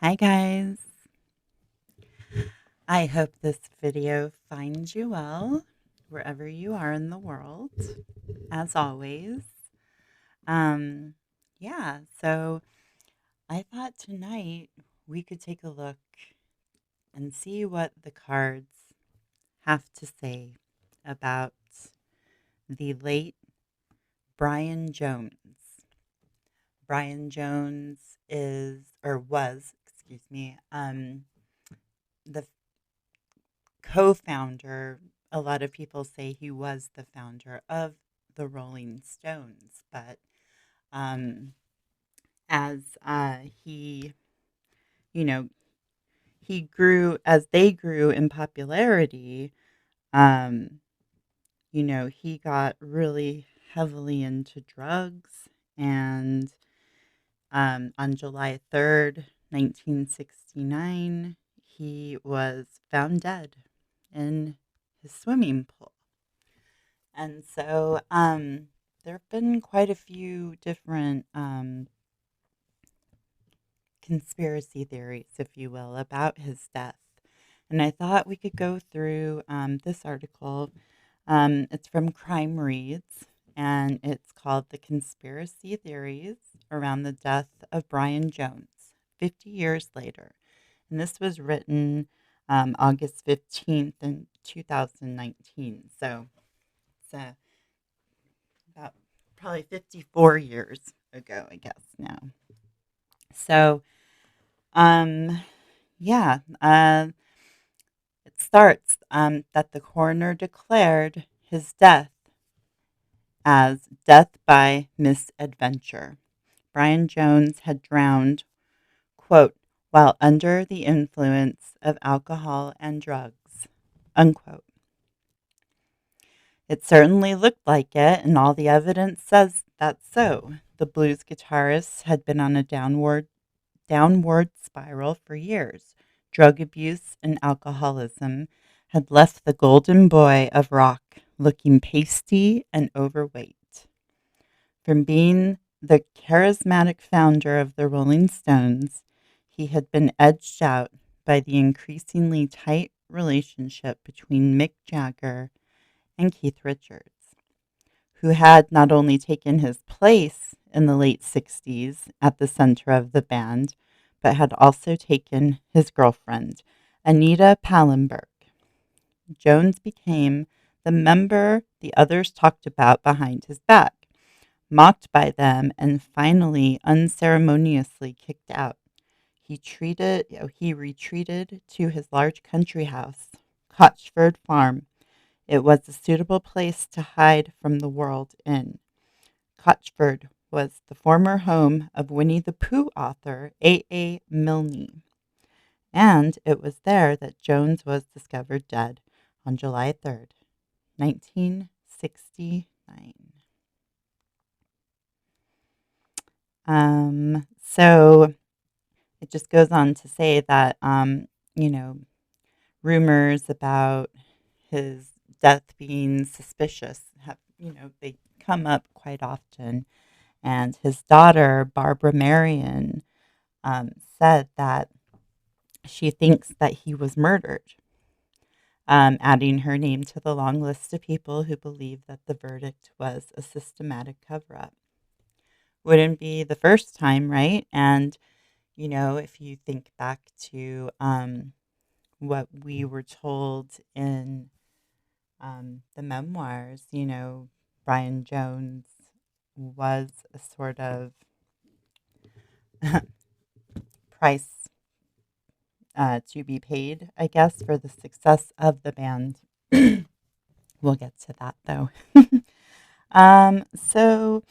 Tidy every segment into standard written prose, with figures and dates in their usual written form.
Hi guys. I hope this video finds you well wherever you are in the world, as always. Um, so I thought tonight we could take a look and see what the cards have to say about the late Brian Jones. Brian Jones was the co-founder. A lot of people say he was the founder of the Rolling Stones, but um, as he, you know, he grew as they grew in popularity. Um, he got really heavily into drugs, and on July 3rd, 1969, he was found dead in his swimming pool. And so there have been quite a few different conspiracy theories, if you will, about his death. And I thought we could go through this article. It's from Crime Reads, and it's called The Conspiracy Theories Around the Death of Brian Jones, 50 Years Later. And this was written August 15th in 2019. So it's about probably 54 years ago, I guess now. So, um, yeah, it starts that the coroner declared his death as death by misadventure. Brian Jones had drowned, quote, while under the influence of alcohol and drugs, unquote. It certainly looked like it, and all the evidence says that's so. The blues guitarist had been on a downward spiral for years. Drug abuse and alcoholism had left the golden boy of rock looking pasty and overweight. From being the charismatic founder of the Rolling Stones, he had been edged out by the increasingly tight relationship between Mick Jagger and Keith Richards, who had not only taken his place in the late 60s at the center of the band, but had also taken his girlfriend, Anita Pallenberg. Jones became the member the others talked about behind his back, mocked by them, and finally unceremoniously kicked out. He retreated to his large country house, Cotchford Farm. It was a suitable place to hide from the world in. Cotchford was the former home of Winnie the Pooh author A. Milne, and it was there that Jones was discovered dead on July 3rd, 1969. So it just goes on to say that, you know, rumors about his death being suspicious they come up quite often. And his daughter, Barbara Marion, said that she thinks that he was murdered, adding her name to the long list of people who believe that the verdict was a systematic cover up. Wouldn't be the first time, right? And, if you think back to what we were told in the memoirs, Brian Jones was a sort of price to be paid, I guess, for the success of the band. We'll get to that though. So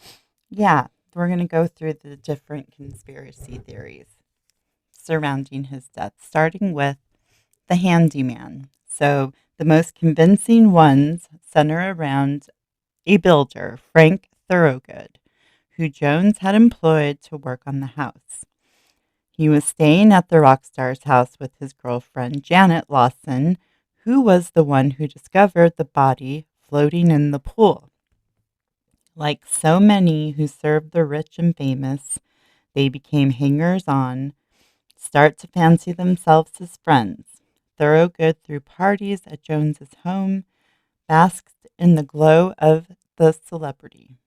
yeah, we're going to go through the different conspiracy theories surrounding his death, starting with the handyman. So the most convincing ones center around a builder, Frank Thorogood, who Jones had employed to work on the house. He was staying at the rock star's house with his girlfriend, Janet Lawson, who was the one who discovered the body floating in the pool. Like so many who served the rich and famous, they became hangers on, start to fancy themselves his friends. Thorogood threw parties at Jones's home, basked in the glow of the celebrity.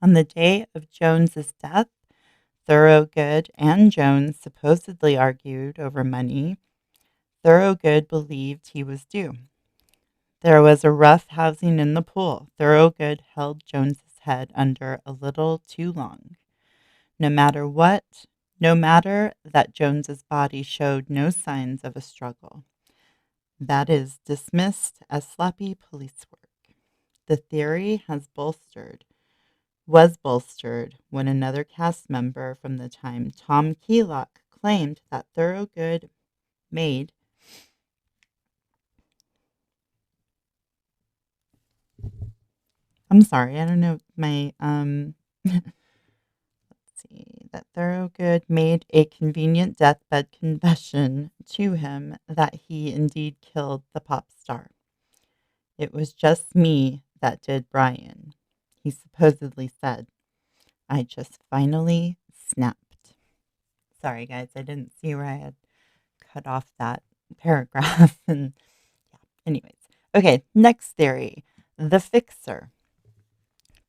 On the day of Jones's death, Thorogood and Jones supposedly argued over money Thorogood believed he was due. There was a rough housing in the pool. Thorogood held Jones's head under a little too long. No matter what, no matter that Jones's body showed no signs of a struggle. That is dismissed as sloppy police work. The theory was bolstered when another cast member from the time, Tom Keelock, claimed that Thorogood made I'm sorry, I don't know my let's see, that Thorogood made a convenient deathbed confession to him that he indeed killed the pop star. It was just me that did Brian, he supposedly said. I just finally snapped. Sorry, guys, I didn't see where I had cut off that paragraph. And yeah, anyways. Okay, next theory, the fixer.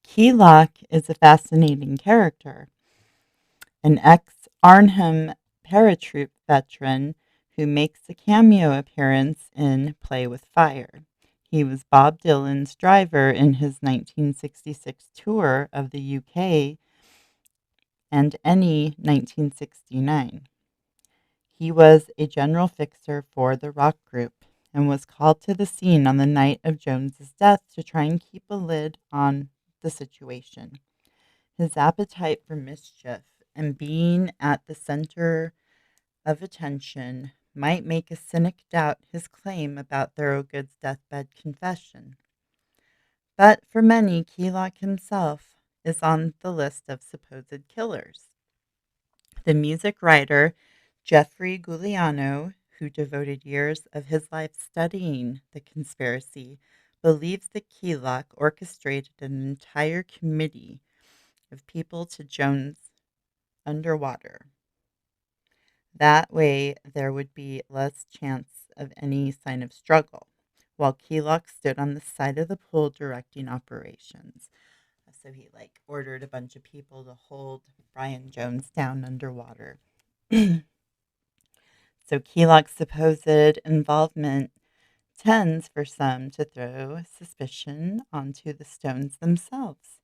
Keylock is a fascinating character, an ex-Arnhem paratroop veteran who makes a cameo appearance in Play with Fire. He was Bob Dylan's driver in his 1966 tour of the UK and any 1969. He was a general fixer for the rock group and was called to the scene on the night of Jones's death to try and keep a lid on the situation. His appetite for mischief and being at the center of attention might make a cynic doubt his claim about Thorogood's deathbed confession. But for many, Keylock himself is on the list of supposed killers. The music writer Jeffrey Giuliano, who devoted years of his life studying the conspiracy, believes that Keylock orchestrated an entire committee of people to Jones underwater. That way, there would be less chance of any sign of struggle, while Keylock stood on the side of the pool directing operations. So he ordered a bunch of people to hold Brian Jones down underwater. So Keylock's supposed involvement tends for some to throw suspicion onto the Stones themselves,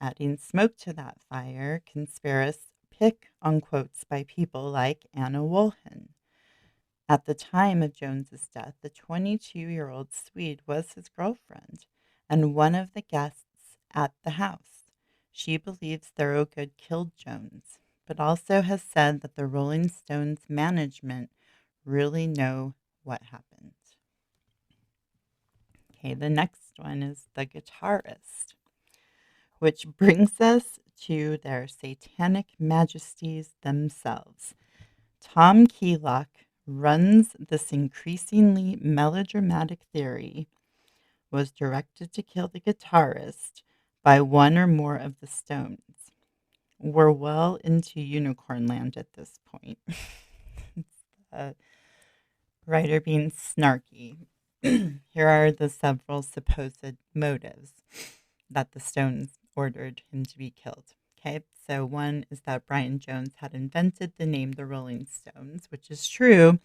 adding smoke to that fire. Conspiracists pick on quotes by people like Anna Wollhen. At the time of Jones's death, the 22-year-old Swede was his girlfriend and one of the guests at the house. She believes Thorogood killed Jones, but also has said that the Rolling Stones management really know what happened. Okay, the next one is the guitarist, which brings us to their satanic majesties themselves. Tom Keylock runs this increasingly melodramatic theory was directed to kill the guitarist by one or more of the Stones. We're well into unicorn land at this point. It's the writer being snarky. Here are the several supposed motives that the Stones ordered him to be killed. Okay, so one is that Brian Jones had invented the name the Rolling Stones, which is true,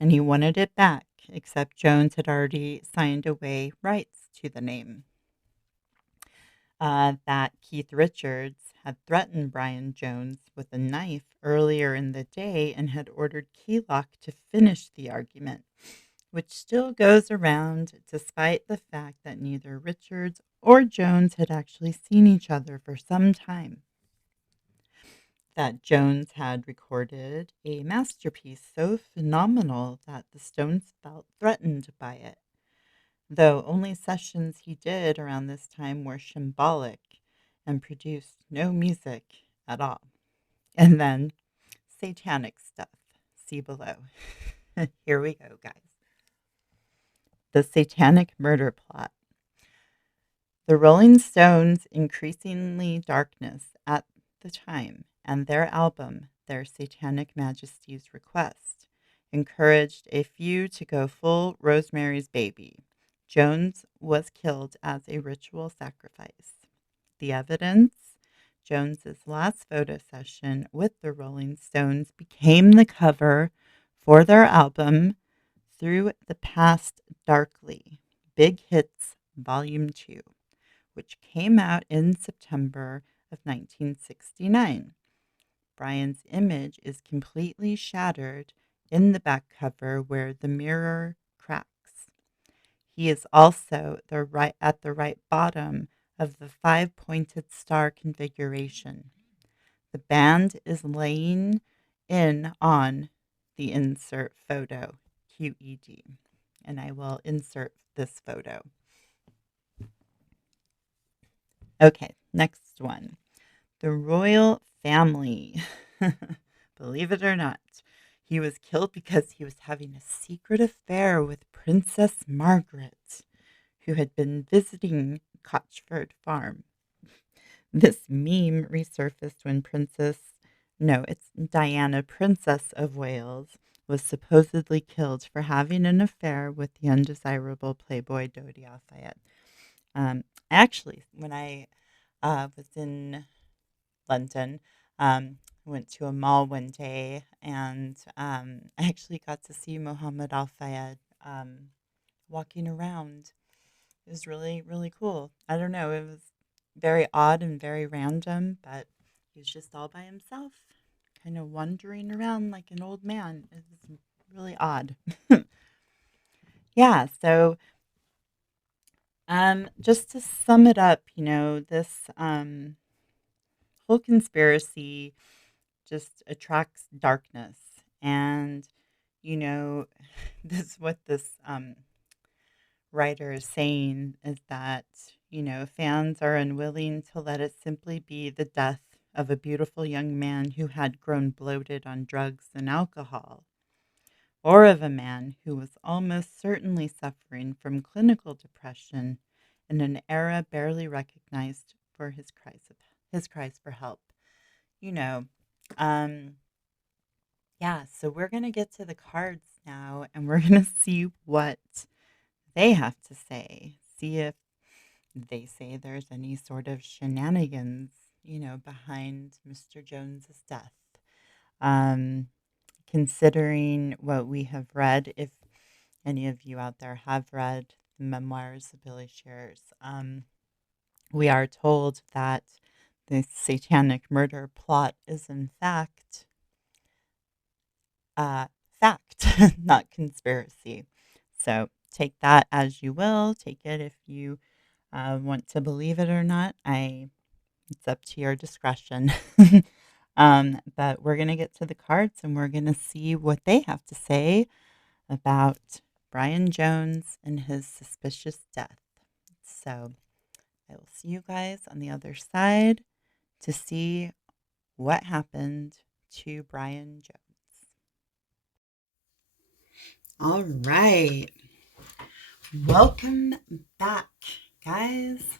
and he wanted it back, except Jones had already signed away rights to the name. That Keith Richards had threatened Brian Jones with a knife earlier in the day and had ordered Keylock to finish the argument, which still goes around despite the fact that neither Richards or Jones had actually seen each other for some time. That Jones had recorded a masterpiece so phenomenal that the Stones felt threatened by it, though only sessions he did around this time were shambolic and produced no music at all. And then satanic stuff. See below. Here we go, guys. The satanic murder plot. The Rolling Stones' increasingly darkness at the time and their album, their satanic majesty's request, encouraged a few to go full Rosemary's Baby. Jones was killed as a ritual sacrifice. The evidence: Jones's last photo session with the Rolling Stones became the cover for their album Through the Past Darkly, Big Hits Volume 2, which came out in September of 1969. Brian's image is completely shattered in the back cover where the mirror cracks. He is also at the right bottom of the five-pointed star configuration. The band is laying in on the insert photo, QED, and I will insert this photo. Okay, next one. The royal family. Believe it or not, he was killed because he was having a secret affair with Princess Margaret, who had been visiting Cotchford Farm. This meme resurfaced when it's Diana, Princess of Wales, was supposedly killed for having an affair with the undesirable playboy Dodi Al-Fayed. Actually, when I was in London, went to a mall one day, and I actually got to see Mohammed Al-Fayed walking around. It was really, really cool. I don't know, it was very odd and very random, but he was just all by himself, kind of wandering around like an old man. It was really odd. Yeah, so just to sum it up, this whole conspiracy just attracts darkness. And, this what this writer is saying is that, fans are unwilling to let it simply be the death of a beautiful young man who had grown bloated on drugs and alcohol, or of a man who was almost certainly suffering from clinical depression in an era barely recognized for his cries for help. You know, um, yeah, so we're going to get to the cards now, and we're going to see what they have to say. See if they say there's any sort of shenanigans, behind Mr. Jones's death. Um, Considering what we have read, if any of you out there have read the memoirs of Billy Shears, we are told that the satanic murder plot is in fact fact, not conspiracy. So take that as you will. Take it if you want to believe it or not. It's up to your discretion. But we're gonna get to the cards, and we're gonna see what they have to say about Brian Jones and his suspicious death. So I will see you guys on the other side to see what happened to Brian Jones. All right. Welcome back, guys.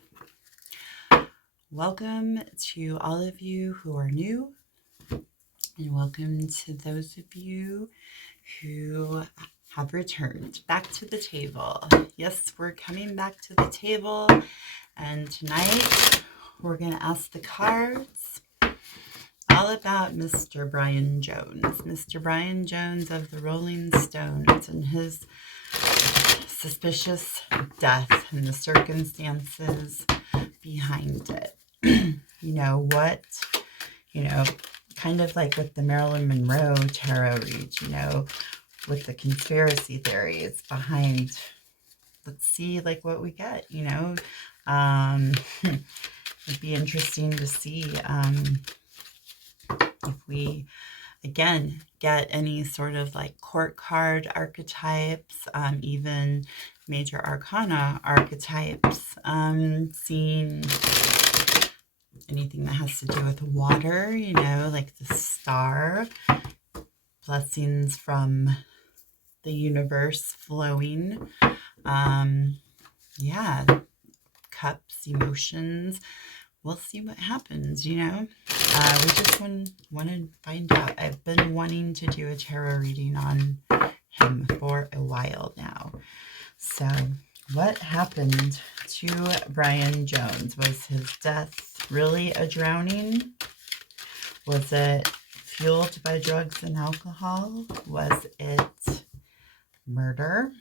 Welcome to all of you who are new, and welcome to those of you who have returned back to the table. Yes, we're coming back to the table, and tonight we're going to ask the cards all about Mr. Brian Jones. Mr. Brian Jones of the Rolling Stones and his suspicious death and the circumstances behind it. Kind of like with the Marilyn Monroe tarot read, with the conspiracy theories behind. Let's see what we get, it'd be interesting to see if we again get any sort of court card archetypes, even major arcana archetypes, seeing anything that has to do with water, like the star, blessings from the universe flowing, cups, emotions, we'll see what happens, you know? We just want to find out. I've been wanting to do a tarot reading on him for a while now. So, what happened to Brian Jones? Was his death really a drowning? Was it fueled by drugs and alcohol? Was it murder?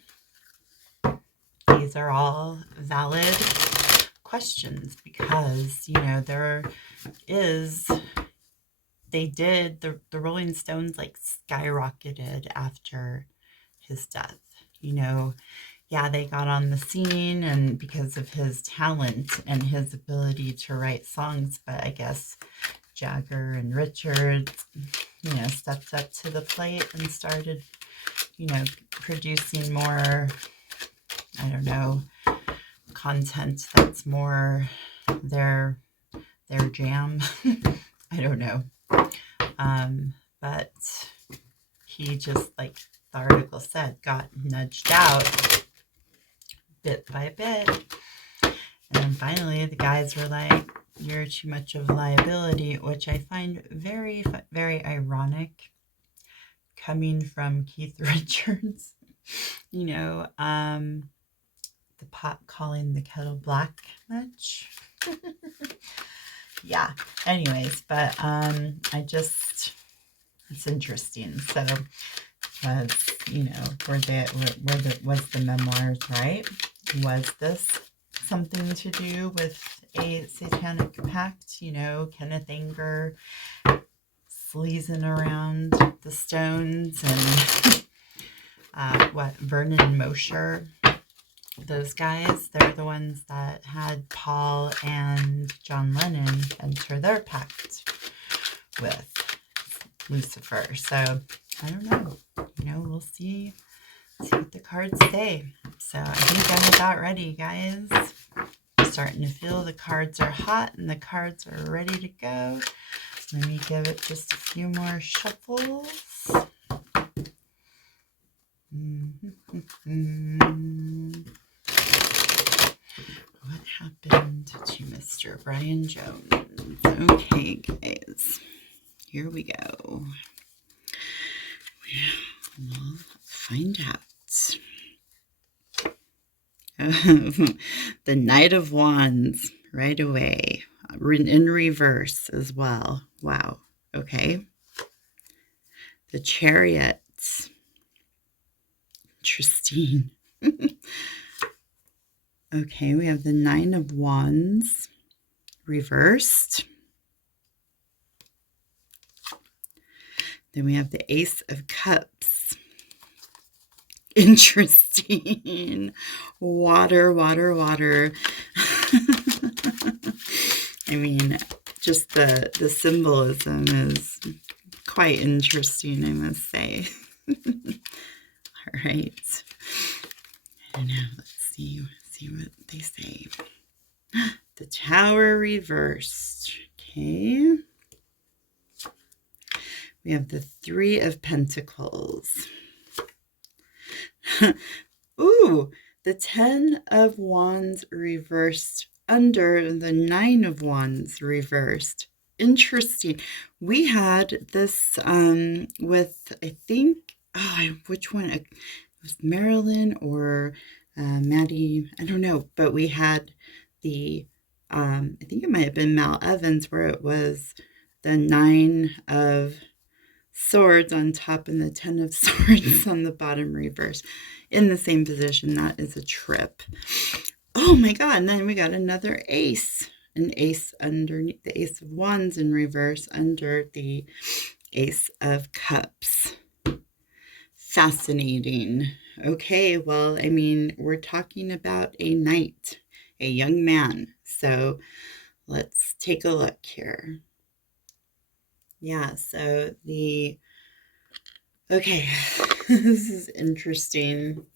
These are all valid questions because, you know, the Rolling Stones like skyrocketed after his death. You know, yeah, they got on the scene and because of his talent and his ability to write songs, but I guess Jagger and Richards, you know, stepped up to the plate and started, you know, producing more, I don't know, content that's more their jam. I don't know. But he just, like the article said, got nudged out bit by bit. And then finally the guys were like, you're too much of a liability, which I find very, very ironic coming from Keith Richards. You know, the pot calling the kettle black much. Yeah, anyways, but it's interesting. So was, you know, was the memoirs right? Was this something to do with a satanic pact? You know, Kenneth Anger sleazing around the Stones and Vernon Mosher, those guys, they're the ones that had Paul and John Lennon enter their pact with Lucifer. So I don't know. You know, we'll see what the cards say. So I think I'm about ready, guys. I'm starting to feel the cards are hot and the cards are ready to go. Let me give it just a few more shuffles. What happened to Mr. Brian Jones? Okay, guys. Here we go. We'll find out. The Knight of Wands right away. In reverse as well. Wow. Okay. The Chariot. Interesting. Okay, we have the Nine of Wands reversed. Then we have the Ace of Cups. Interesting. Water. I mean, just the symbolism is quite interesting, I must say. All right. I don't know. Let's see what they say. The Tower reversed. Okay. We have the Three of Pentacles. Ooh, the Ten of Wands reversed under the Nine of Wands reversed. Interesting. We had this with, I think, which one? It was Marilyn or Maddie, I don't know, but we had the, I think it might have been Mal Evans, where it was the Nine of Swords on top and the Ten of Swords on the bottom reverse in the same position. That is a trip. Oh my God. And then we got another ace, an ace underneath the Ace of Wands in reverse under the Ace of Cups. Fascinating. Okay, well, I mean, we're talking about a knight, a young man. So let's take a look here. Yeah, so okay, this is interesting.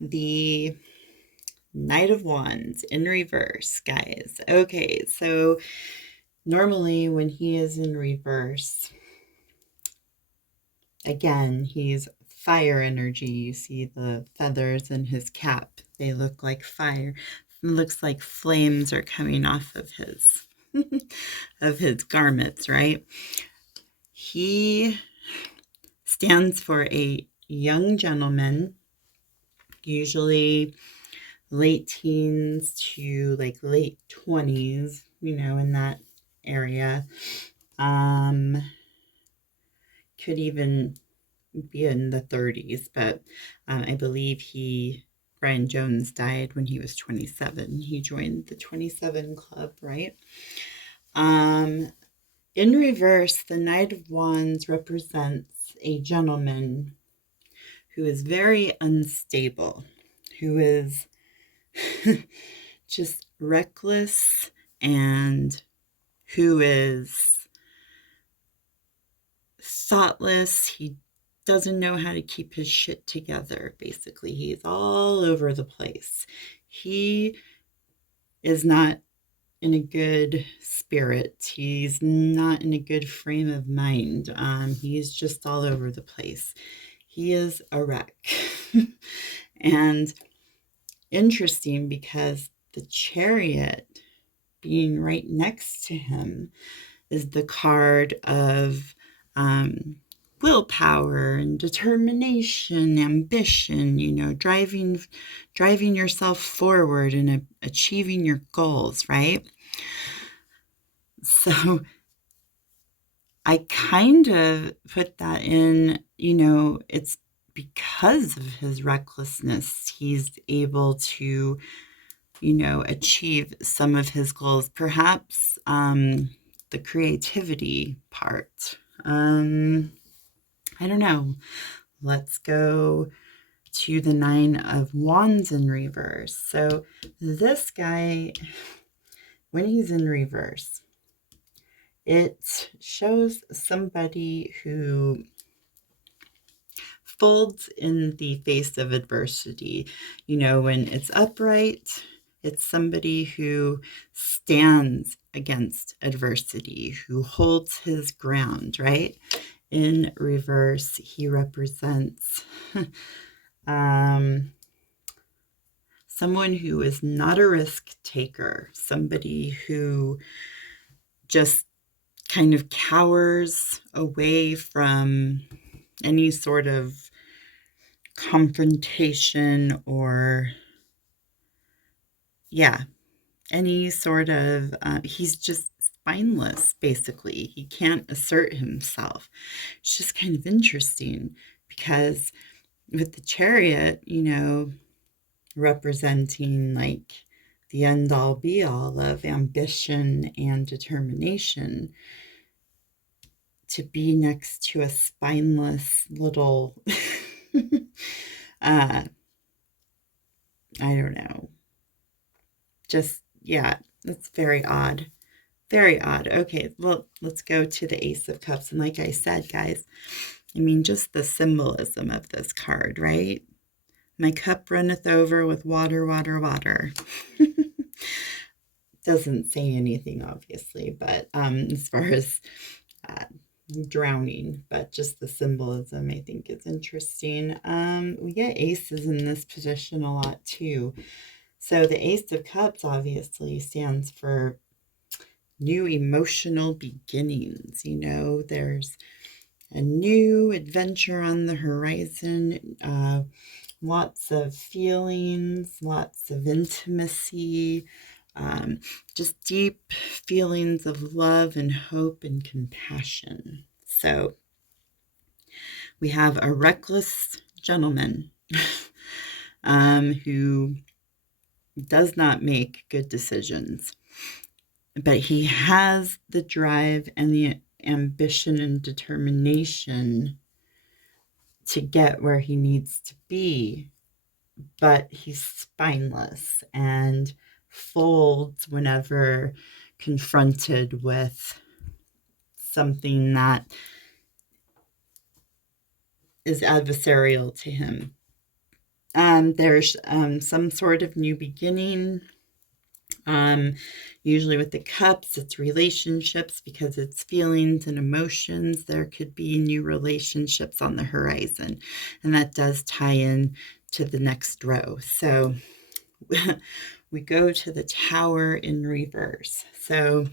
The Knight of Wands in reverse, guys. Okay, so normally when he is in reverse, again, he's fire energy. You see the feathers in his cap. They look like fire. It looks like flames are coming off of his of his garments, right? He stands for a young gentleman, usually late teens to like late 20s, in that area. Could even be in the 30s, but I believe Brian Jones died when he was 27. He joined the 27 Club, right? In reverse, the Knight of Wands represents a gentleman who is very unstable, who is just reckless, and who is thoughtless. He doesn't know how to keep his shit together, basically. He's all over the place. He is not in a good spirit. He's not in a good frame of mind. He's just all over the place. He is a wreck. And interesting because the Chariot being right next to him is the card of willpower and determination, ambition, driving yourself forward and achieving your goals, right? So I kind of put that in, it's because of his recklessness, he's able to, achieve some of his goals. Perhaps the creativity part. I don't know. Let's go to the Nine of Wands in reverse. So this guy, when he's in reverse, it shows somebody who folds in the face of adversity. When it's upright, it's somebody who stands against adversity, who holds his ground, right? In reverse, he represents someone who is not a risk taker, somebody who just kind of cowers away from any sort of confrontation or, any sort of, he's just spineless, basically. He can't assert himself. It's just kind of interesting because with the Chariot, representing like the end all be all of ambition and determination, to be next to a spineless little, I don't know. Just, it's very odd. Very odd. Okay, well, let's go to the Ace of Cups. And like I said, guys, just the symbolism of this card, right? My cup runneth over with water, water, water. Doesn't say anything, obviously, but as far as drowning, but just the symbolism I think is interesting. We get aces in this position a lot too. So the Ace of Cups obviously stands for new emotional beginnings. There's a new adventure on the horizon, lots of feelings, lots of intimacy, just deep feelings of love and hope and compassion. So we have a reckless gentleman who does not make good decisions, but he has the drive and the ambition and determination to get where he needs to be, but he's spineless and folds whenever confronted with something that is adversarial to him. There's some sort of new beginning. Usually with the cups, it's relationships because it's feelings and emotions. There could be new relationships on the horizon, and that does tie in to the next row. So we go to the Tower in reverse. So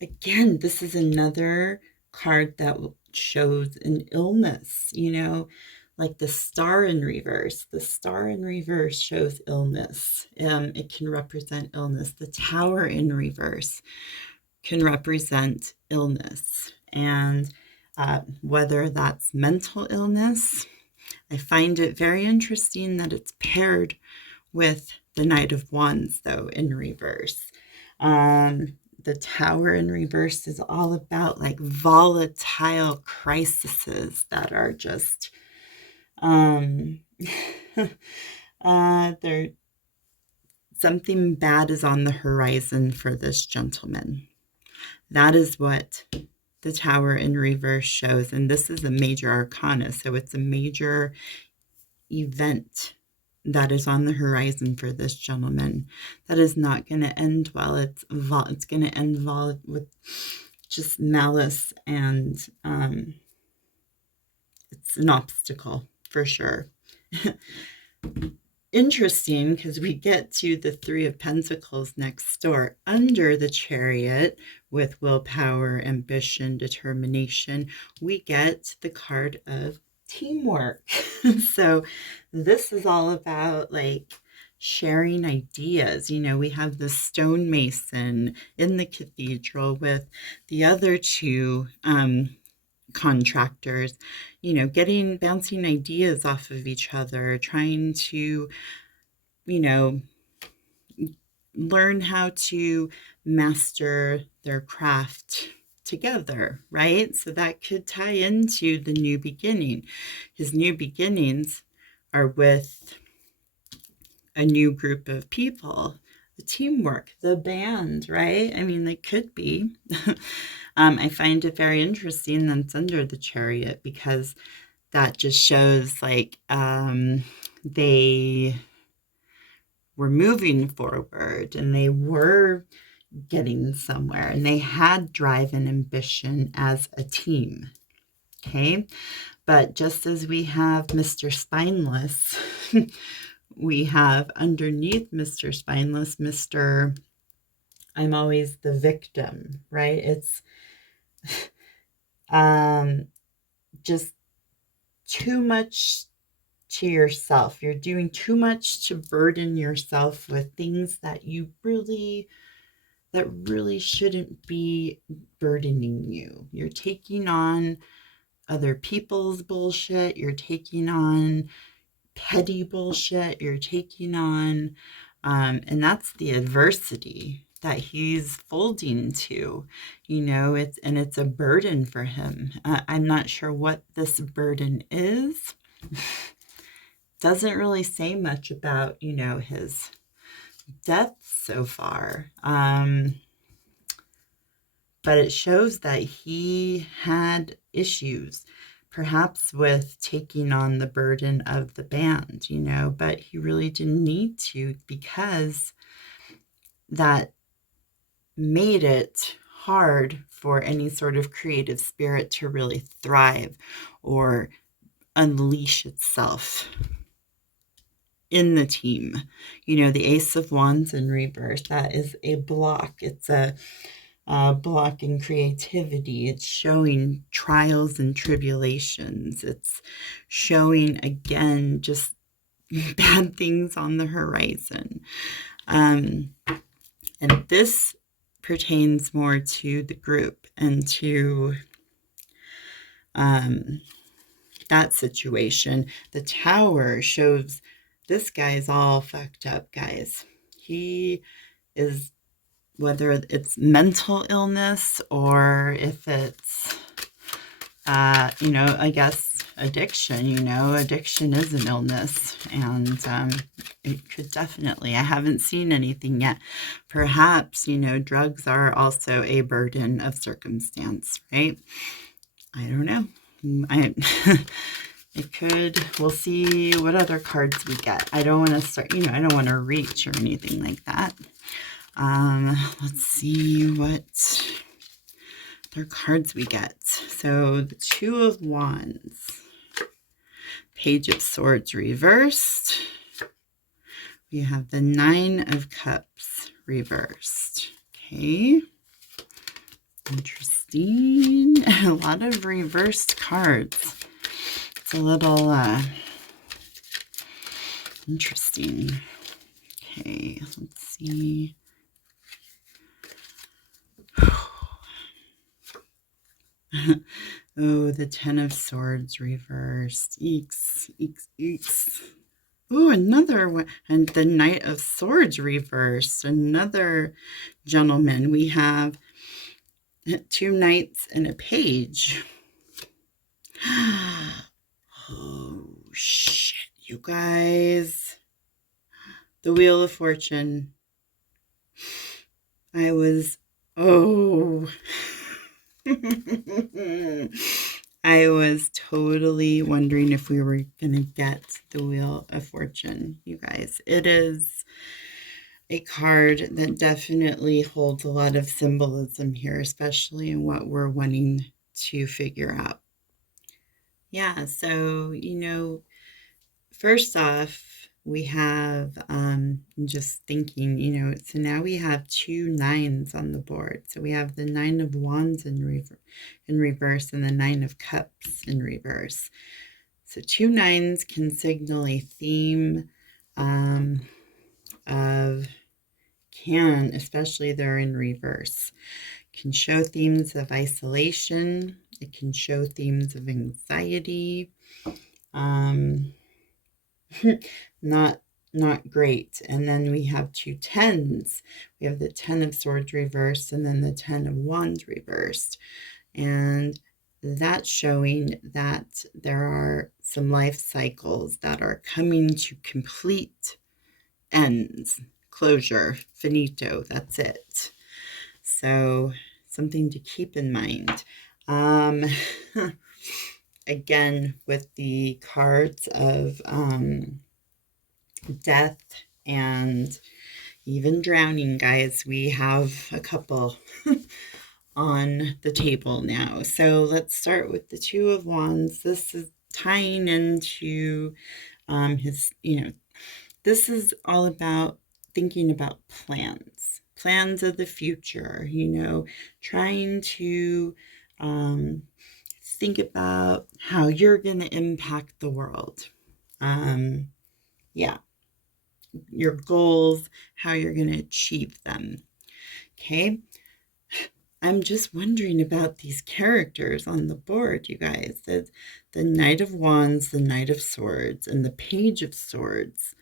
again, this is another card that shows an illness, like the Star in reverse. The Star in reverse shows illness. It can represent illness. The Tower in reverse can represent illness. And whether that's mental illness, I find it very interesting that it's paired with the Knight of Wands, though, in reverse. The Tower in reverse is all about like volatile crises that are just, there, something bad is on the horizon for this gentleman. That is what the Tower in reverse shows. And this is a major arcana. So it's a major event that is on the horizon for this gentleman that is not going to end well. It's going to end with just malice, and it's an obstacle for sure. Interesting, because we get to the Three of Pentacles next door under the Chariot with willpower, ambition, determination. We get the card of teamwork. So this is all about like sharing ideas. We have the stonemason in the cathedral with the other two contractors, bouncing ideas off of each other, trying to, learn how to master their craft together, right? So that could tie into the new beginning. His new beginnings are with a new group of people, the teamwork, the band, right? I mean, they could be. I find it very interesting that's under the Chariot, because that just shows like they were moving forward and they were getting somewhere and they had drive and ambition as a team. Okay. But just as we have Mr. Spineless, we have underneath Mr. Spineless, Mr. I'm always the victim, right? It's just too much to yourself. You're doing too much to burden yourself with things that really shouldn't be burdening you. You're taking on other people's bullshit. You're taking on petty bullshit. You're taking on, and that's the adversity that he's folding to, it's a burden for him. I'm not sure what this burden is. Doesn't really say much about, his death so far. But it shows that he had issues, perhaps with taking on the burden of the band, but he really didn't need to, because that made it hard for any sort of creative spirit to really thrive or unleash itself in the team. The Ace of Wands in reverse, that is a block. It's a block in creativity. It's showing trials and tribulations. It's showing, again, just bad things on the horizon. And this pertains more to the group and to that situation. The Tower shows this guy's all fucked up, guys. He is, whether it's mental illness or if it's, I guess addiction, addiction is an illness, and it could definitely, I haven't seen anything yet. Perhaps, drugs are also a burden of circumstance, right? I don't know. It could, we'll see what other cards we get. I don't want to start, I don't want to reach or anything like that. Let's see what other cards we get. So the Two of Wands, Page of Swords reversed. We have the Nine of Cups reversed. Okay. Interesting. A lot of reversed cards. It's a little interesting. Okay, let's see. Oh, the Ten of Swords reversed. Eeks, eeks, eeks. Oh, another one. And the Knight of Swords reversed. Another gentleman. We have 2 knights and a page. Oh, shit, you guys. The Wheel of Fortune. I was, oh. I was totally wondering if we were going to get the Wheel of Fortune, you guys. It is a card that definitely holds a lot of symbolism here, especially in what we're wanting to figure out. Yeah, so, first off, we have, just thinking, so now we have 2 nines on the board. So we have the Nine of Wands in reverse and the Nine of Cups in reverse. So 2 nines can signal a theme especially they're in reverse, can show themes of isolation. It can show themes of anxiety. Not great. And then we have 2 tens. We have the Ten of Swords reversed and then the Ten of Wands reversed. And that's showing that there are some life cycles that are coming to complete ends, closure, finito, that's it. So something to keep in mind. Again, with the cards of death and even drowning, guys, we have a couple on the table now. So let's start with the Two of Wands. This is tying into his, this is all about thinking about plans of the future, trying to think about how you're going to impact the world. Yeah, your goals, how you're going to achieve them. Okay. I'm just wondering about these characters on the board, you guys. The Knight of Wands, the Knight of Swords, and the Page of Swords.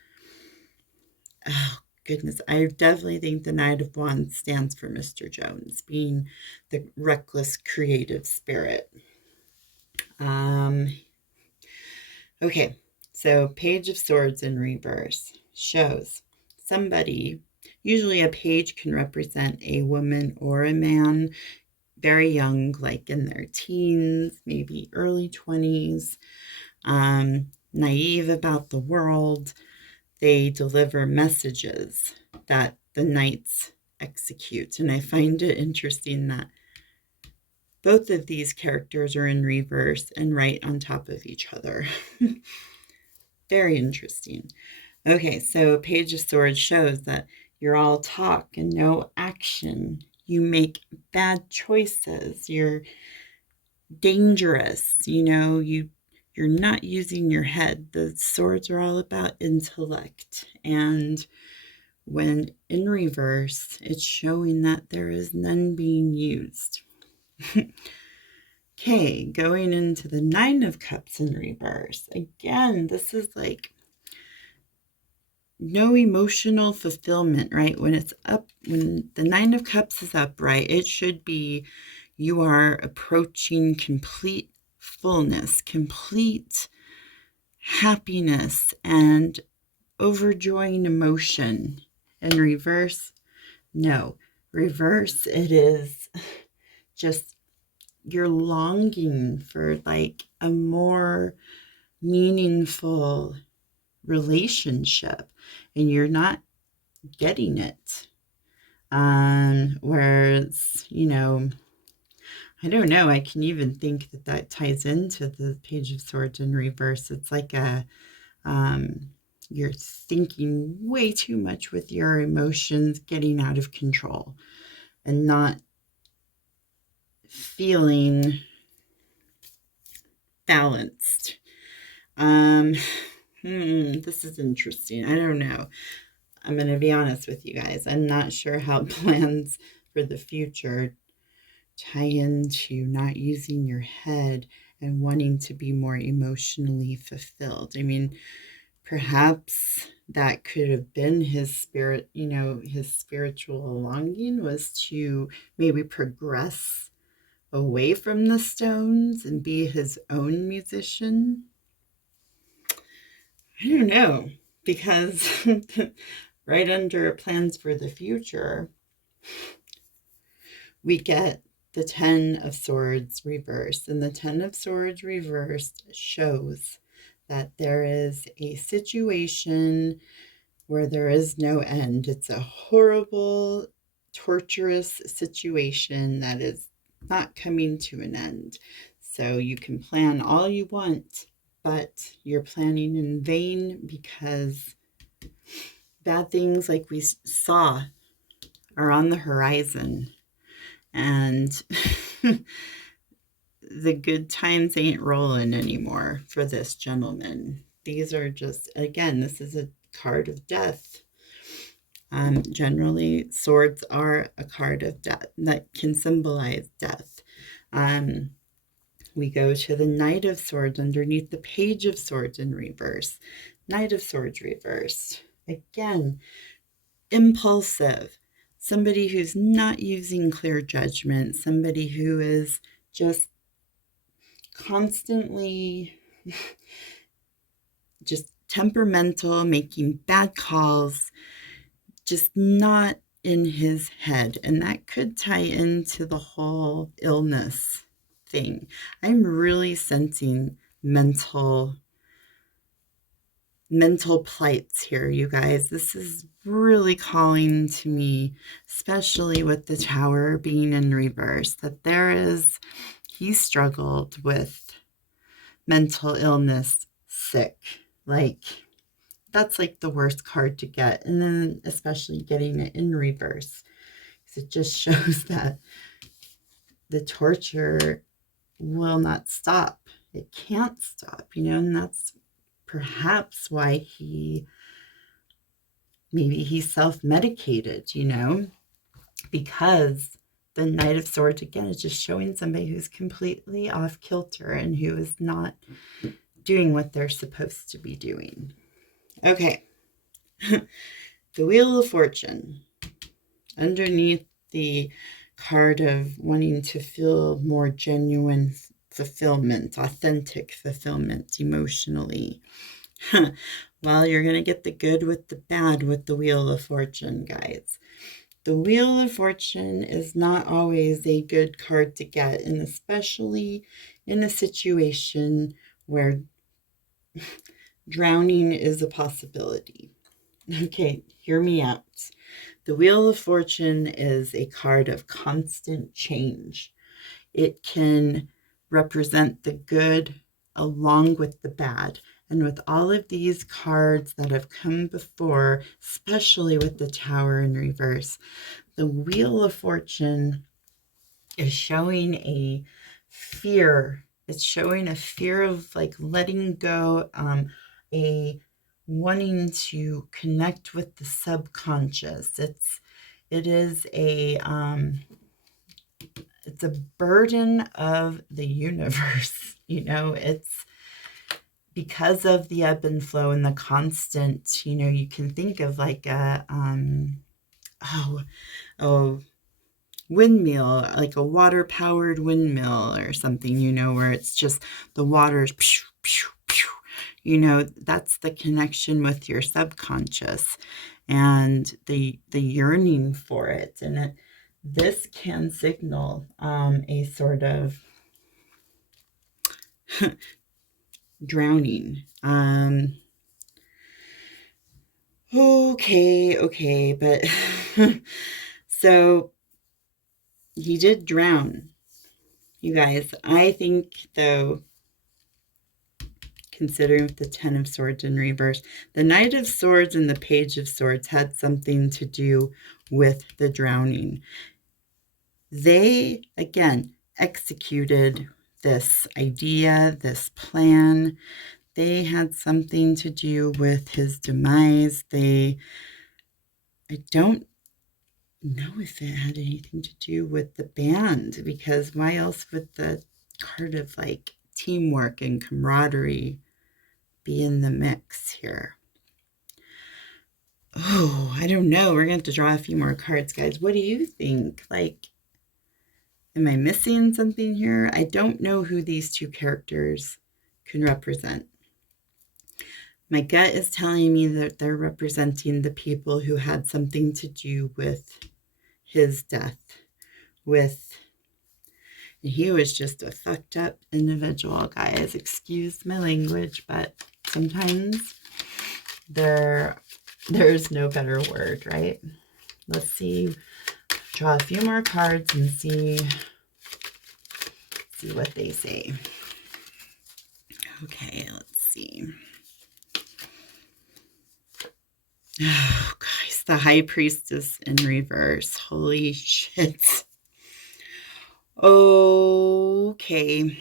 Oh, goodness. I definitely think the Knight of Wands stands for Mr. Jones, being the reckless, creative spirit. Okay, so Page of Swords in reverse shows somebody, usually a page can represent a woman or a man, very young, like in their teens, maybe early 20s, naive about the world. They deliver messages that the knights execute. And I find it interesting that both of these characters are in reverse and right on top of each other. Very interesting. Okay, so Page of Swords shows that you're all talk and no action. You make bad choices. You're dangerous. You're not using your head. The swords are all about intellect. And when in reverse, it's showing that there is none being used. Okay, going into the Nine of Cups in reverse. Again, this is like no emotional fulfillment, right? When it's up, when the Nine of Cups is upright, it should be you are approaching complete fullness, complete happiness, and overjoying emotion. In reverse, no. Reverse, it is just you're longing for like a more meaningful relationship and you're not getting it. Whereas, I don't know, I can even think that ties into the Page of Swords in reverse. It's like a, You're thinking way too much with your emotions, getting out of control, and not feeling balanced. This is interesting. I don't know. I'm going to be honest with you guys. I'm not sure how plans for the future tie into not using your head and wanting to be more emotionally fulfilled. I mean, perhaps that could have been his spirit, his spiritual longing was to maybe progress away from the Stones and be his own musician. I don't know, because right under plans for the future, we get the Ten of Swords reversed. And the Ten of Swords reversed shows that there is a situation where there is no end. It's a horrible, torturous situation that is not coming to an end. So you can plan all you want, but you're planning in vain because bad things like we saw are on the horizon. And the good times ain't rolling anymore for this gentleman. These are just, again, this is a card of death. Generally, swords are a card of death that can symbolize death. We go to the Knight of Swords underneath the Page of Swords in reverse. Knight of Swords reversed. Again, impulsive. Somebody who's not using clear judgment. Somebody who is just constantly just temperamental, making bad calls, just not in his head. And that could tie into the whole illness thing. I'm really sensing mental plights here, you guys. This is really calling to me, especially with the Tower being in reverse, that he struggled with mental illness, sick. Like, that's like the worst card to get. And then especially getting it in reverse, because it just shows that the torture will not stop. It can't stop, and that's perhaps why maybe he self-medicated, because the Knight of Swords, again, is just showing somebody who's completely off kilter and who is not doing what they're supposed to be doing. Okay. The Wheel of Fortune. Underneath the card of wanting to feel more genuine fulfillment, authentic fulfillment emotionally. Well, you're going to get the good with the bad with the Wheel of Fortune, guys. The Wheel of Fortune is not always a good card to get, and especially in a situation where drowning is a possibility. Okay, hear me out. The Wheel of Fortune is a card of constant change. It can represent the good along with the bad. And with all of these cards that have come before, especially with the Tower in reverse, the Wheel of Fortune is showing a fear. It's showing a fear of like letting go, a wanting to connect with the subconscious. It is it's a burden of the universe. It's because of the ebb and flow and the constant. You can think of like a windmill, like a water powered windmill or something, where it's just the water's pew, pew, pew. That's the connection with your subconscious and the yearning for it. And this can signal a sort of drowning. Okay, but so he did drown, you guys. I think, though, considering with the Ten of Swords in reverse. The Knight of Swords and the Page of Swords had something to do with the drowning. They, again, executed this idea, this plan. They had something to do with his demise. I don't know if it had anything to do with the band, because why else would the card of like teamwork and camaraderie be in the mix here? Oh, I don't know. We're going to have to draw a few more cards, guys. What do you think? Like, am I missing something here? I don't know who these two characters can represent. My gut is telling me that they're representing the people who had something to do with his death. He was just a fucked up individual, guys. Excuse my language, but sometimes there's no better word, right? Let's see. Draw a few more cards and see what they say. Okay, let's see. Oh, guys, the High Priestess in reverse. Holy shit. Okay.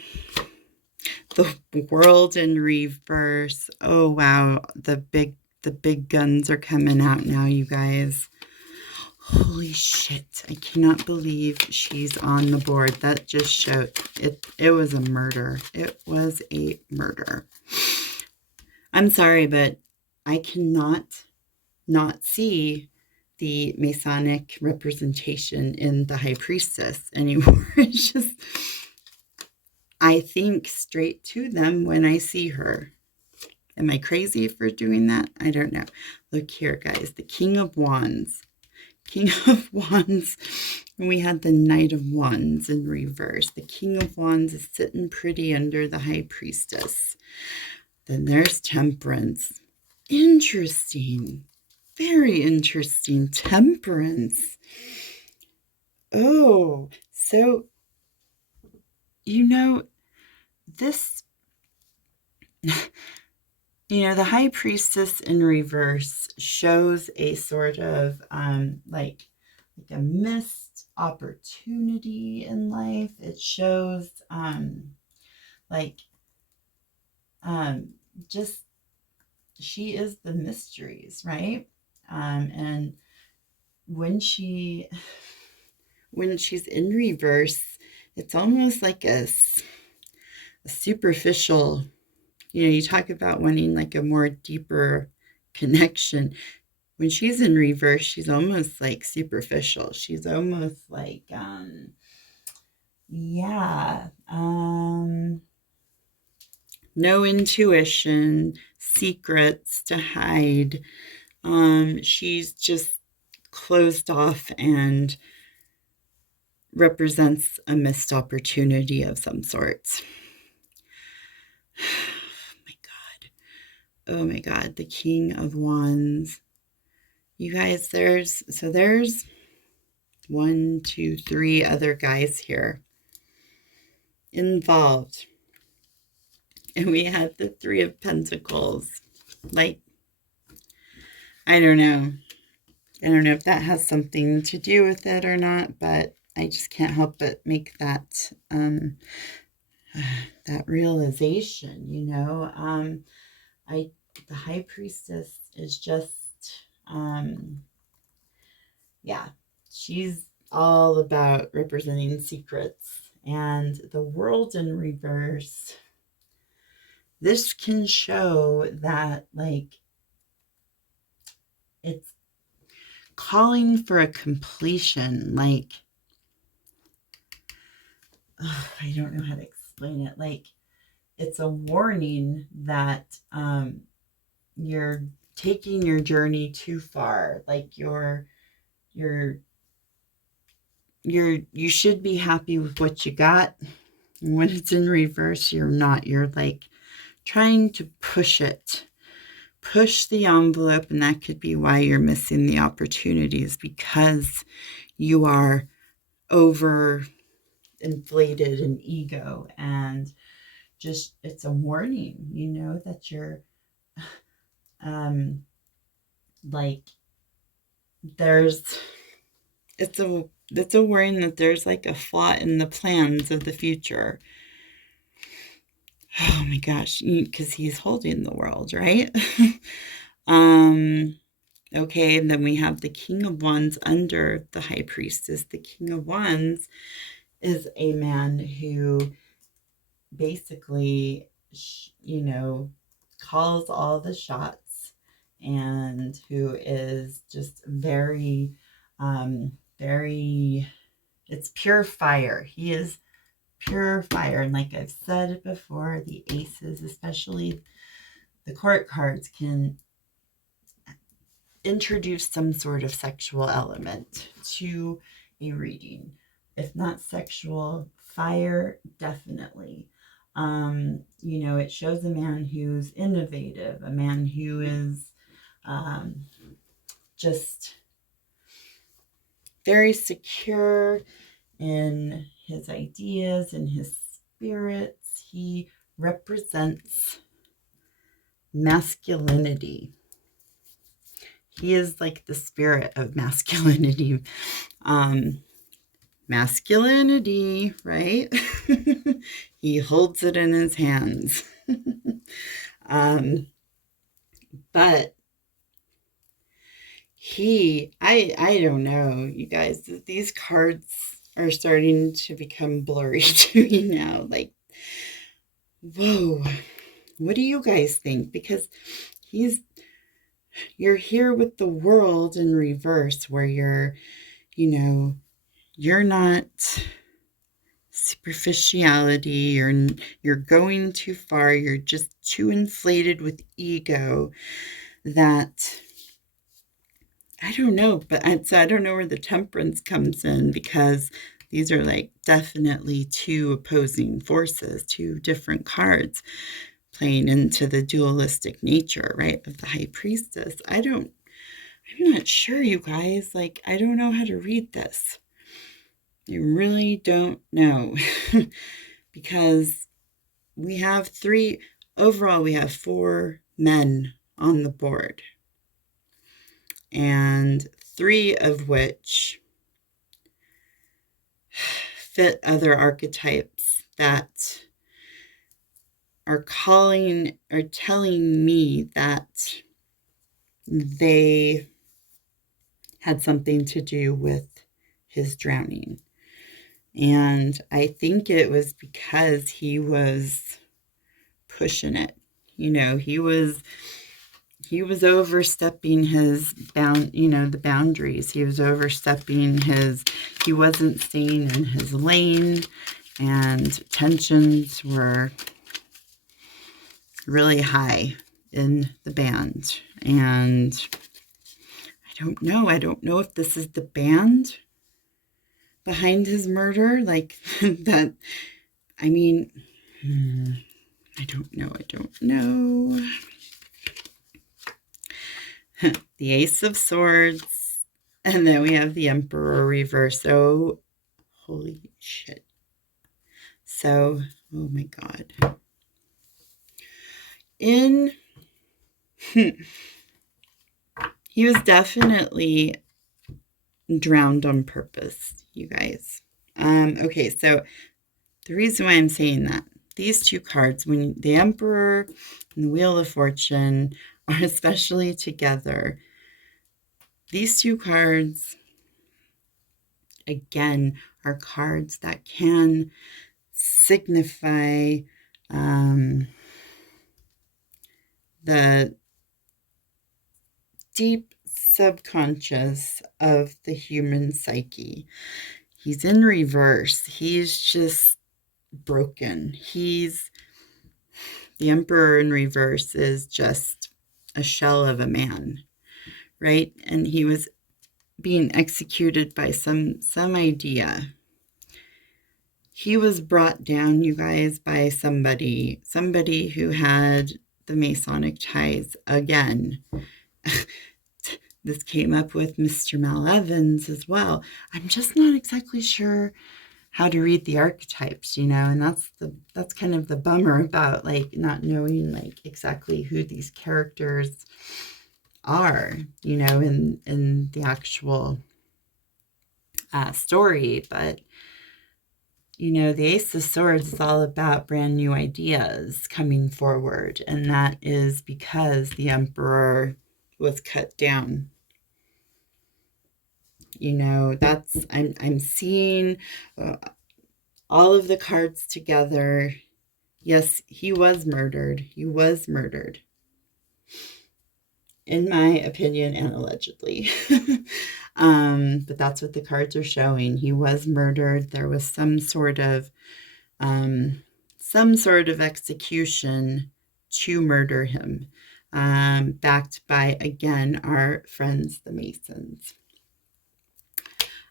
The World in reverse. Oh, wow. The big guns are coming out now, you guys. Holy shit. I cannot believe she's on the board. That just showed it was a murder. It was a murder. I'm sorry, but I cannot not see the Masonic representation in the High Priestess anymore. It's just, I think straight to them when I see her. Am I crazy for doing that? I don't know. Look here, guys. The King of Wands. King of Wands. And we had the Knight of Wands in reverse. The King of Wands is sitting pretty under the High Priestess. Then there's Temperance. Interesting. Very interesting. Temperance. Oh, so, this, the High Priestess in reverse shows a sort of like a missed opportunity in life. It shows just she is the mysteries, right? And when she's in reverse, it's almost like a superficial, you talk about wanting like a more deeper connection. When she's in reverse, she's almost like superficial. She's almost like, no intuition, secrets to hide. She's just closed off and represents a missed opportunity of some sort. Oh my God, the King of Wands. You guys, there's 1, 2, 3 other guys here involved. And we had the Three of Pentacles. Like, I don't know if that has something to do with it or not, but I just can't help but make that that realization, the High Priestess is just she's all about representing secrets. And the World in reverse, this can show that like it's calling for a completion. Like, I don't know how to explain it. Like, it's a warning that you're taking your journey too far. Like you should be happy with what you got. And when it's in reverse, you're not. You're like trying to push the envelope, and that could be why you're missing the opportunities, because you are over inflated in ego and just, it's a warning, that you're, um, like, there's, it's a warning that there's like a flaw in the plans of the future. Oh my gosh, because he's holding the world, right? um, okay, and then we have the King of Wands under the High Priestess. The King of Wands is a man who basically, calls all the shots, and who is just very, it's pure fire. He is pure fire. And like I've said before, the aces, especially the court cards, can introduce some sort of sexual element to a reading. If not sexual, fire, definitely. It shows a man who's innovative, a man who is just very secure in his ideas and his spirits. He represents masculinity. He is like the spirit of masculinity. Masculinity, right? He holds it in his hands. But I don't know, you guys, these cards are starting to become blurry to me now. Like, whoa, what do you guys think? Because you're here with the world in reverse, where you're not superficiality, you're going too far, you're just too inflated with ego that I don't know, but I don't know where the temperance comes in, because these are like definitely two opposing forces, two different cards playing into the dualistic nature, right, of the High Priestess. I'm not sure, you guys. Like, I don't know how to read this. I really don't know. Because we have we have 4 men on the board. And 3 of which fit other archetypes that are telling me that they had something to do with his drowning. And I think it was because he was pushing it. He was overstepping the boundaries. He was overstepping he wasn't staying in his lane, and tensions were really high in the band. And I don't know if this is the band behind his murder, like that. I mean, I don't know. The Ace of Swords, and then we have the Emperor reverse. Oh, holy shit. So, oh my God. He was definitely drowned on purpose, you guys. Okay, so the reason why I'm saying that, these 2 cards, when the Emperor and the Wheel of Fortune are especially together, these 2 cards, again, are cards that can signify the deep subconscious of the human psyche. He's in reverse. He's just broken. The Emperor in reverse is just a shell of a man, right? And he was being executed by some idea. He was brought down, you guys, by somebody who had the Masonic ties again. This came up with Mr. Mal Evans as well. I'm just not exactly sure how to read the archetypes, and that's kind of the bummer about like not knowing like exactly who these characters are, in the actual story. But the Ace of Swords is all about brand new ideas coming forward, and that is because the Emperor was cut down. That's I'm seeing all of the cards together. Yes, he was murdered. He was murdered, in my opinion, and allegedly. But that's what the cards are showing. He was murdered. There was some sort of execution to murder him, backed by, again, our friends, the Masons.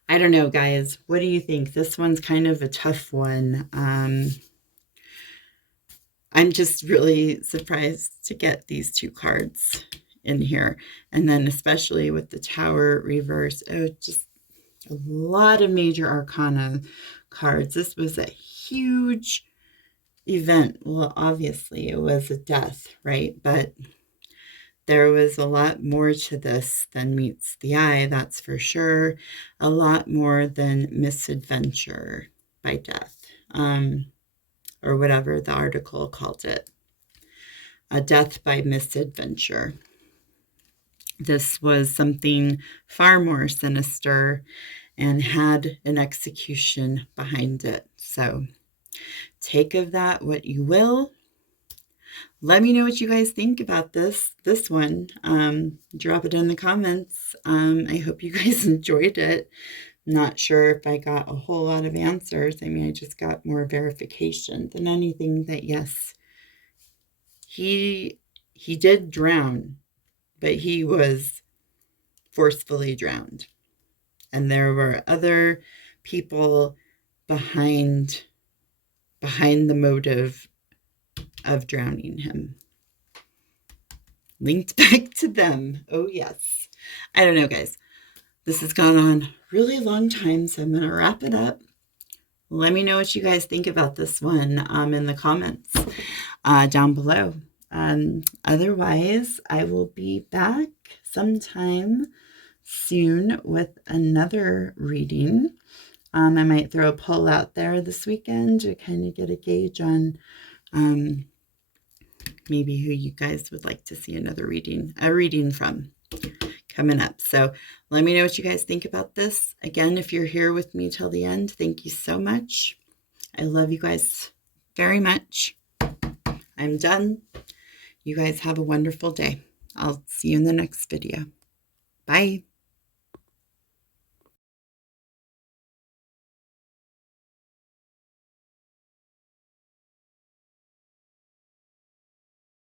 I don't know, guys. What do you think? This one's kind of a tough one. I'm just really surprised to get these two cards in here. And then especially with the Tower reverse. Oh, just a lot of major arcana cards. This was a huge event. Well, obviously it was a death, right? But there was a lot more to this than meets the eye, that's for sure. A lot more than misadventure by death, or whatever the article called it. A death by misadventure. This was something far more sinister and had an execution behind it. So take of that what you will. Let me know what you guys think about this one. Drop it in the comments. I hope you guys enjoyed it. Not sure if I got a whole lot of answers. I mean, I just got more verification than anything that, yes, he did drown, but he was forcefully drowned. And there were other people behind the motive of drowning him. Linked back to them. Oh, yes. I don't know, guys. This has gone on a really long time, so I'm going to wrap it up. Let me know what you guys think about this one in the comments down below. Otherwise, I will be back sometime soon with another reading. I might throw a poll out there this weekend to kind of get a gauge on maybe who you guys would like to see a reading from coming up. So let me know what you guys think about this. Again, if you're here with me till the end, thank you so much. I love you guys very much. I'm done. You guys have a wonderful day. I'll see you in the next video. Bye.